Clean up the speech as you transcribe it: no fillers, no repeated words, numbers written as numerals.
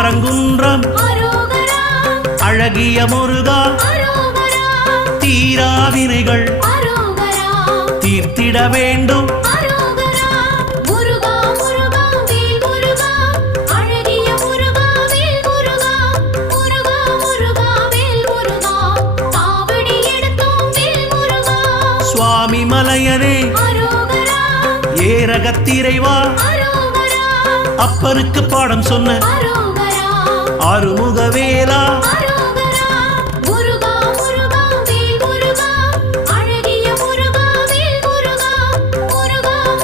திருப்பரங்குன்றம் அழகிய முருகா தீராவினைகள் தீர்த்திட வேண்டும் சுவாமி மலையனே ஏரகத்திரைவா அப்பனுக்கு பாடம் சொன்ன ஆறுமுகவேலா